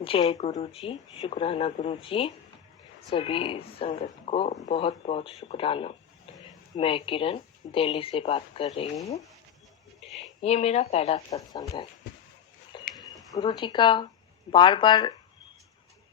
जय गुरु जी, शुक्राना गुरु जी। सभी संगत को बहुत बहुत शुक्राना। मैं किरण दिल्ली से बात कर रही हूँ। ये मेरा पहला सत्संग है। गुरु जी का बार बार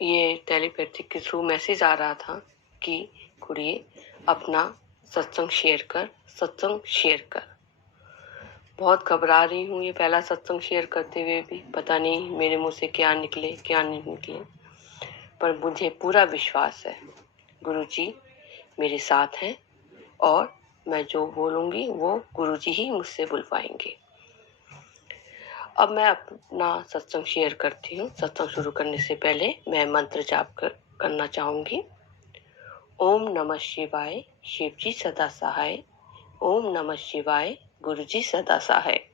ये टेलीपैथिक के थ्रू मैसेज आ रहा था कि कुड़िए अपना सत्संग शेयर कर। बहुत घबरा रही हूँ। ये पहला सत्संग शेयर करते हुए भी पता नहीं मेरे मुंह से क्या निकले क्या नहीं निकले, पर मुझे पूरा विश्वास है गुरुजी मेरे साथ हैं और मैं जो बोलूँगी वो गुरुजी ही मुझसे बुलवाएंगे। अब मैं अपना सत्संग शेयर करती हूँ। सत्संग शुरू करने से पहले मैं मंत्र जाप करना चाहूँगी। ओम नमः शिवाय, शिव जी सदा सहाय। ओम नमः शिवाय, गुरु जी सदा सहाय।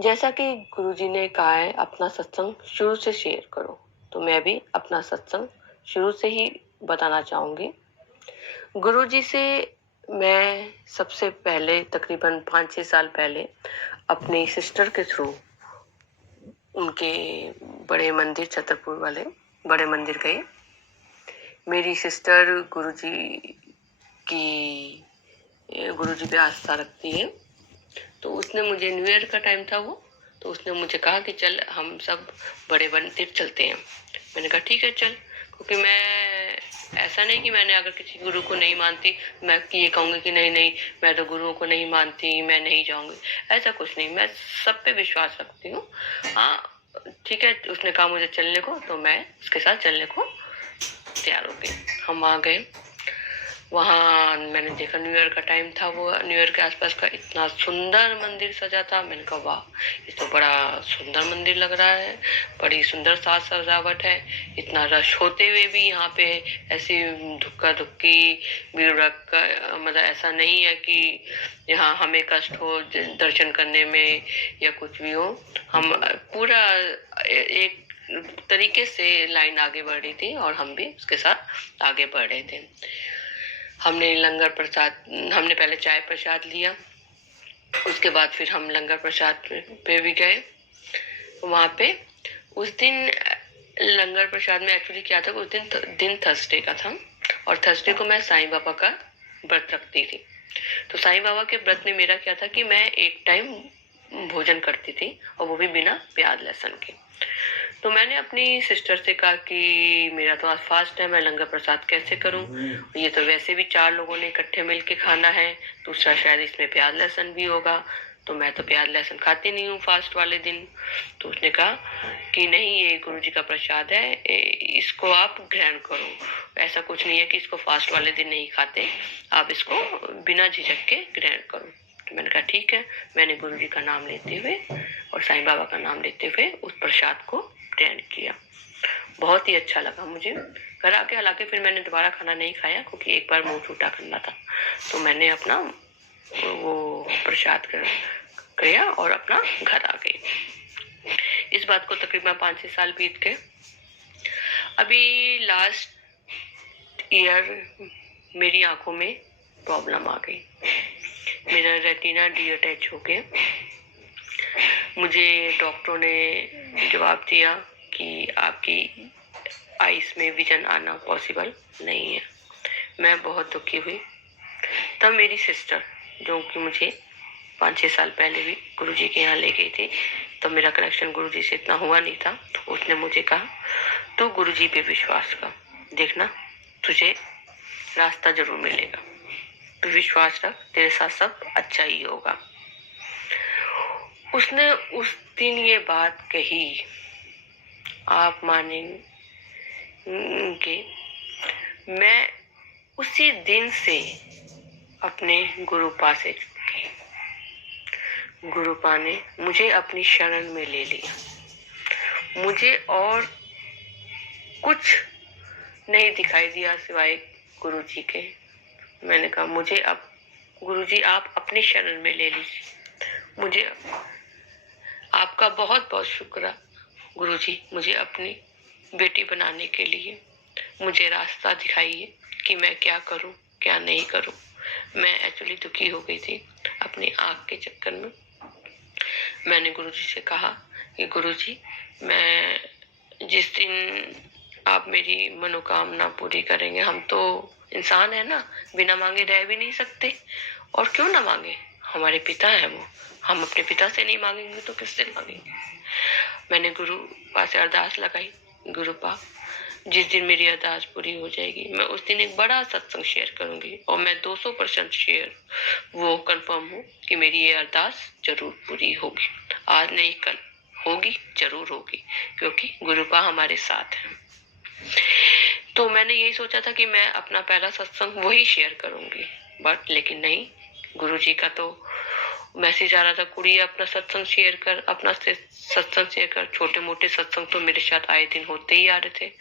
जैसा कि गुरुजी ने कहा है अपना सत्संग शुरू से शेयर करो, तो मैं भी अपना सत्संग शुरू से ही बताना चाहूँगी। गुरुजी से मैं सबसे पहले तकरीबन 5-6 साल पहले अपनी सिस्टर के थ्रू उनके बड़े मंदिर, छतरपुर वाले बड़े मंदिर गए। मेरी सिस्टर गुरुजी पे आस्था रखती है, तो उसने मुझे न्यू ईयर का टाइम था वो, तो उसने मुझे कहा कि चल हम सब बड़े मंदिर चलते हैं। मैंने कहा ठीक है चल, क्योंकि मैं ऐसा नहीं कि मैंने अगर किसी गुरु को नहीं मानती मैं ये कहूँगी कि नहीं नहीं मैं तो गुरुओं को नहीं मानती, मैं नहीं जाऊँगी, ऐसा कुछ नहीं। मैं सब पे विश्वास रखती हूँ। हाँ ठीक है, उसने कहा मुझे चलने को, तो मैं उसके साथ चलने को तैयार हो गई। हम वहाँ गए। वहाँ मैंने देखा न्यू ईयर का टाइम था, वो न्यू ईयर के आसपास का इतना सुंदर मंदिर सजा था। मैंने कहा वाह, ये तो बड़ा सुंदर मंदिर लग रहा है, बड़ी सुंदर साज सजावट है। इतना रश होते हुए भी यहाँ पे ऐसी धुक्का धुक्की भीड़ मतलब ऐसा नहीं है कि यहाँ हमें कष्ट हो दर्शन करने में या कुछ भी हो। हम पूरा एक तरीके से लाइन आगे बढ़ रही थी और हम भी उसके साथ आगे बढ़ रहे थे। हमने लंगर प्रसाद, हमने पहले चाय प्रसाद लिया, उसके बाद फिर हम लंगर प्रसाद पे भी गए। वहाँ पे उस दिन लंगर प्रसाद में एक्चुअली क्या था, उस दिन थर्सडे का था और थर्सडे को मैं साईं बाबा का व्रत रखती थी। तो साईं बाबा के व्रत में मेरा क्या था कि मैं एक टाइम भोजन करती थी और वो भी बिना प्याज लहसुन के। तो मैंने अपनी सिस्टर से कहा कि मेरा तो आज फास्ट है, मैं लंगर प्रसाद कैसे करूं, ये तो वैसे भी 4 लोगों ने इकट्ठे मिलके खाना है, दूसरा शायद इसमें प्याज लहसुन भी होगा, तो मैं तो प्याज लहसुन खाती नहीं हूँ फास्ट वाले दिन। तो उसने कहा कि नहीं, ये गुरु जी का प्रसाद है, इसको आप ग्रहण करो, ऐसा कुछ नहीं है कि इसको फास्ट वाले दिन नहीं खाते, आप इसको बिना झिझक के ग्रहण करो। तो मैंने कहा ठीक है। मैंने गुरु जी का नाम लेते हुए और साईं बाबा का नाम लेते हुए उस प्रसाद को ग्रहण किया। बहुत ही अच्छा लगा मुझे। घर आके हालांकि फिर मैंने दोबारा खाना नहीं खाया, क्योंकि एक बार मुंह छूटा करना था, तो मैंने अपना वो प्रसाद किया और अपना घर आ गई। इस बात को तकरीबन 5-6 साल बीत गए। अभी लास्ट ईयर मेरी आंखों में प्रॉब्लम आ गई, मेरा रेटिना डीअटैच हो गया। मुझे डॉक्टरों ने जवाब दिया कि आपकी आइस में विजन आना पॉसिबल नहीं है। मैं बहुत दुखी हुई। तब मेरी सिस्टर, जो कि मुझे 5-6 साल पहले भी गुरुजी के यहाँ ले गई थी, तो मेरा कनेक्शन गुरुजी से इतना हुआ नहीं था, उसने मुझे कहा तू गुरुजी पे विश्वास कर, देखना तुझे रास्ता जरूर मिलेगा, तू विश्वास रख, तेरे साथ सब अच्छा ही होगा। उसने उस दिन ये बात कही, आप मानेंगे मैं उसी दिन से अपने गुरुपा से जुड़ी। गुरुपा ने मुझे अपनी शरण में ले लिया। मुझे और कुछ नहीं दिखाई दिया सिवाय गुरुजी के। मैंने कहा मुझे अब गुरुजी आप अपनी शरण में ले लीजिए। मुझे आपका बहुत बहुत शुक्र गुरुजी, मुझे अपनी बेटी बनाने के लिए मुझे रास्ता दिखाइए कि मैं क्या करूं क्या नहीं करूं। मैं एक्चुअली दुखी हो गई थी अपनी आँख के चक्कर में। मैंने गुरुजी से कहा कि गुरुजी मैं जिस दिन आप मेरी मनोकामना पूरी करेंगे, हम तो इंसान है ना, बिना मांगे रह भी नहीं सकते, और क्यों ना मांगे, हमारे पिता है वो, हम अपने पिता से नहीं मांगेंगे तो किससे मांगेंगे। मैंने गुरु पा से अरदास लगाई, गुरु पा जिस दिन मेरी अरदास पूरी हो जाएगी, मैं उस दिन एक बड़ा सत्संग शेयर करूंगी, और मैं 200% शेयर वो कंफर्म हूँ कि मेरी ये अरदास जरूर पूरी होगी, आज नहीं कल होगी, जरूर होगी, क्योंकि गुरुपा हमारे साथ है। तो मैंने यही सोचा था कि मैं अपना पहला सत्संग वही शेयर करूंगी, बट लेकिन नहीं, गुरुजी का तो मैसेज आ रहा था, कुड़ी अपना सत्संग शेयर कर, अपना सत्संग शेयर कर। छोटे मोटे सत्संग तो मेरे साथ आए दिन होते ही आ रहे थे।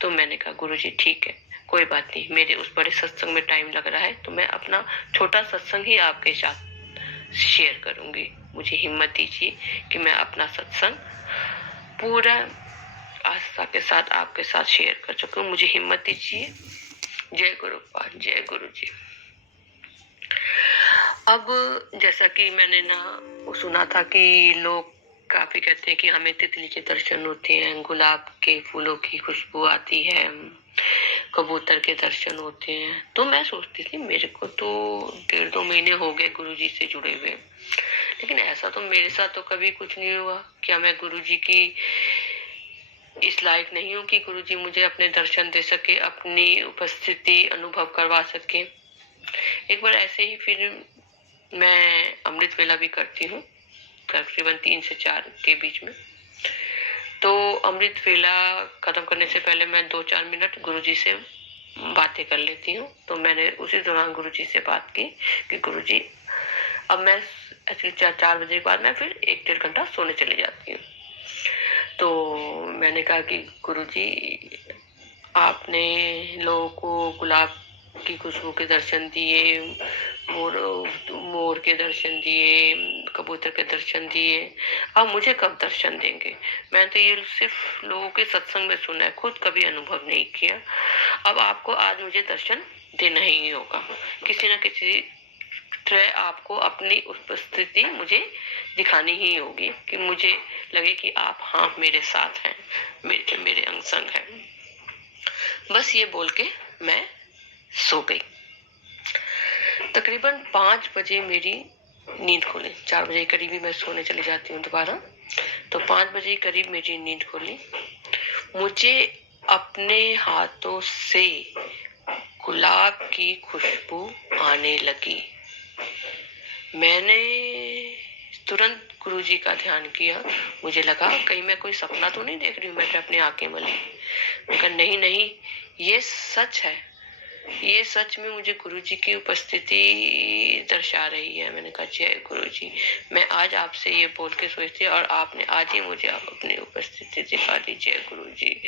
तो मैंने कहा गुरुजी ठीक है, कोई बात नहीं, मेरे उस बड़े सत्संग में टाइम लग रहा है, तो मैं अपना छोटा सत्संग ही आपके साथ शेयर करूंगी। मुझे हिम्मत दीजिए कि मैं अपना सत्संग पूरा आस्था के साथ आपके साथ शेयर कर सकूं, मुझे हिम्मत दीजिए। जय गुरुपाद, जय गुरु जी। अब जैसा कि मैंने ना सुना था कि लोग काफी कहते हैं कि हमें तितली के दर्शन होते हैं, गुलाब के फूलों की खुशबू आती है, कबूतर के दर्शन होते हैं। तो मैं सोचती थी मेरे को तो 1.5-2 महीने हो गए गुरुजी से जुड़े हुए, लेकिन ऐसा तो मेरे साथ तो कभी कुछ नहीं हुआ। क्या मैं गुरुजी की इस लायक नहीं हूँ कि गुरुजी मुझे अपने दर्शन दे सके, अपनी उपस्थिति अनुभव करवा सके। एक बार ऐसे ही फिर मैं अमृत वेला भी करती हूँ, तकरीबन 3 से 4 के बीच में। तो अमृत वेला खत्म करने से पहले मैं 2-4 मिनट गुरुजी से बातें कर लेती हूँ। तो मैंने उसी दौरान गुरुजी से बात की कि गुरुजी अब मैं एक्चुअली 4 बजे के बाद मैं फिर 1-1.5 घंटा सोने चली जाती हूँ। तो मैंने कहा कि गुरुजी आपने लोगों को गुलाब की खुशबू के दर्शन दिए, मोर के दर्शन दिए, कबूतर के दर्शन दिए, अब मुझे कब दर्शन देंगे। मैं तो ये सिर्फ लोगों के सत्संग में सुना है, खुद कभी अनुभव नहीं किया। अब आपको आज मुझे दर्शन देना ही होगा, किसी न किसी तरह आपको अपनी उपस्थिति मुझे दिखानी ही होगी, कि मुझे लगे कि आप हाँ मेरे साथ हैं, मेरे अंग संग हैं। बस ये बोल के मैं सो गई। तकरीबन 5 बजे मेरी नींद खुली। 4 बजे करीब ही मैं सोने चली जाती हूँ दोबारा। तो 5 बजे करीब मेरी नींद खुली। मुझे अपने हाथों से गुलाब की खुशबू आने लगी। मैंने तुरंत गुरुजी का ध्यान किया। मुझे लगा कहीं मैं कोई सपना तो नहीं देख रही हूँ, मैं अपनी आंखें मली। मैं कहा नहीं नहीं, ये सच है, ये सच में मुझे गुरुजी की उपस्थिति दर्शा रही है। मैंने कहा जय गुरुजी, मैं आज आपसे ये बोल के सोचती और आपने आज ही मुझे अपनी उपस्थिति दिखा दी। जय गुरुजी,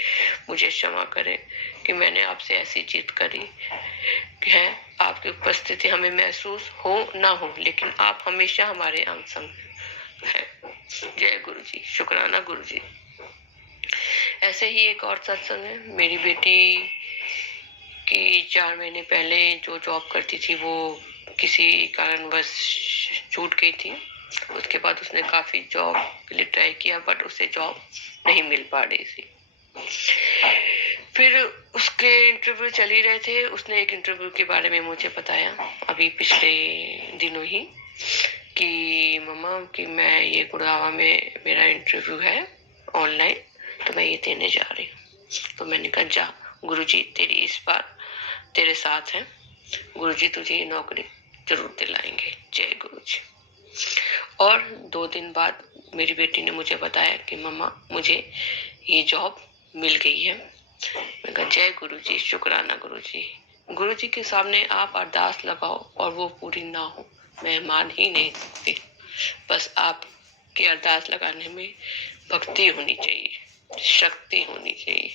मुझे क्षमा करें कि मैंने आपसे ऐसी जिद करी है। आपकी उपस्थिति हमें महसूस हो ना हो, लेकिन आप हमेशा हमारे अंग संग है। जय गुरुजी, शुक्राना गुरुजी। ऐसे ही एक और सत्संग है, मेरी बेटी कि 4 महीने पहले जो जॉब करती थी वो किसी कारणवश छूट गई थी। उसके बाद उसने काफी जॉब के लिए ट्राई किया, बट उसे जॉब नहीं मिल पा रही थी। फिर उसके इंटरव्यू चल ही रहे थे। उसने एक इंटरव्यू के बारे में मुझे बताया अभी पिछले दिनों ही कि मम्मा कि मैं ये गुड़गावा में मेरा इंटरव्यू है ऑनलाइन, तो मैं ये देने जा रही हूँ। तो मैंने कहा जा, गुरुजी तेरी इस बार तेरे साथ है, गुरुजी तुझे ये नौकरी जरूर दिलाएंगे। जय गुरुजी। और 2 दिन बाद मेरी बेटी ने मुझे बताया कि मम्मा मुझे ये जॉब मिल गई है। मैं कहा जय गुरुजी, शुक्राना गुरुजी। गुरुजी के सामने आप अरदास लगाओ और वो पूरी ना हो, मैं मान ही नहीं सकती। बस आपके अरदास लगाने में भक्ति होनी चाहिए, शक्ति होनी चाहिए,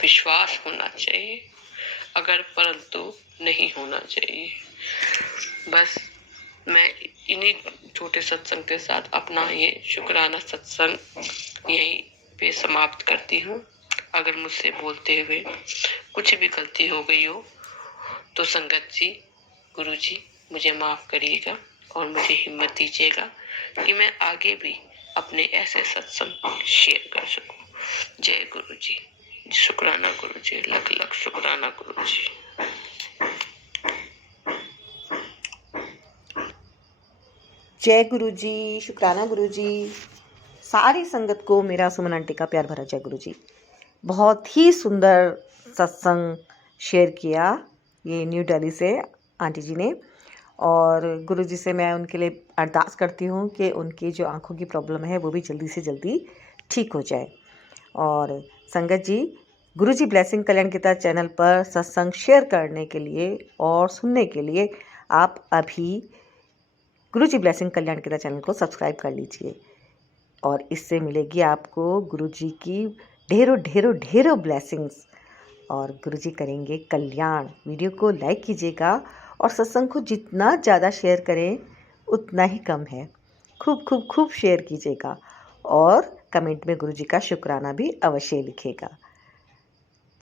विश्वास होना चाहिए, अगर परंतु नहीं होना चाहिए। बस मैं इन्हीं छोटे सत्संग के साथ अपना ये शुक्राना सत्संग यहीं पे समाप्त करती हूँ। अगर मुझसे बोलते हुए कुछ भी गलती हो गई हो तो संगत जी, गुरु जी मुझे माफ करिएगा और मुझे हिम्मत दीजिएगा कि मैं आगे भी अपने ऐसे सत्संग शेयर कर सकूं। जय गुरु। जय गुरु जी, शुक्राना गुरु जी। सारी संगत को मेरा सुमन आंटी का प्यार भरा जय गुरु जी। बहुत ही सुंदर सत्संग शेयर किया ये न्यू दिल्ली से आंटी जी ने, और गुरु जी से मैं उनके लिए अरदास करती हूँ कि उनकी जो आंखों की प्रॉब्लम है वो भी जल्दी से जल्दी ठीक हो जाए। और संगत जी, गुरु जी ब्लेसिंग कल्याण गीता चैनल पर सत्संग शेयर करने के लिए और सुनने के लिए आप अभी गुरु जी ब्लेसिंग कल्याण गीता चैनल को सब्सक्राइब कर लीजिए, और इससे मिलेगी आपको गुरु जी की ढेरों ढेरों ढेरों ब्लेसिंग्स, और गुरु जी करेंगे कल्याण। वीडियो को लाइक कीजिएगा और सत्संग को जितना ज़्यादा शेयर करें उतना ही कम है। खूब खूब खूब शेयर कीजिएगा और कमेंट में गुरु जी का शुक्राना भी अवश्य लिखेगा।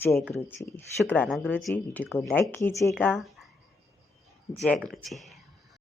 जय गुरु जी, शुक्राना गुरु जी। वीडियो को लाइक कीजिएगा। जय गुरु जी।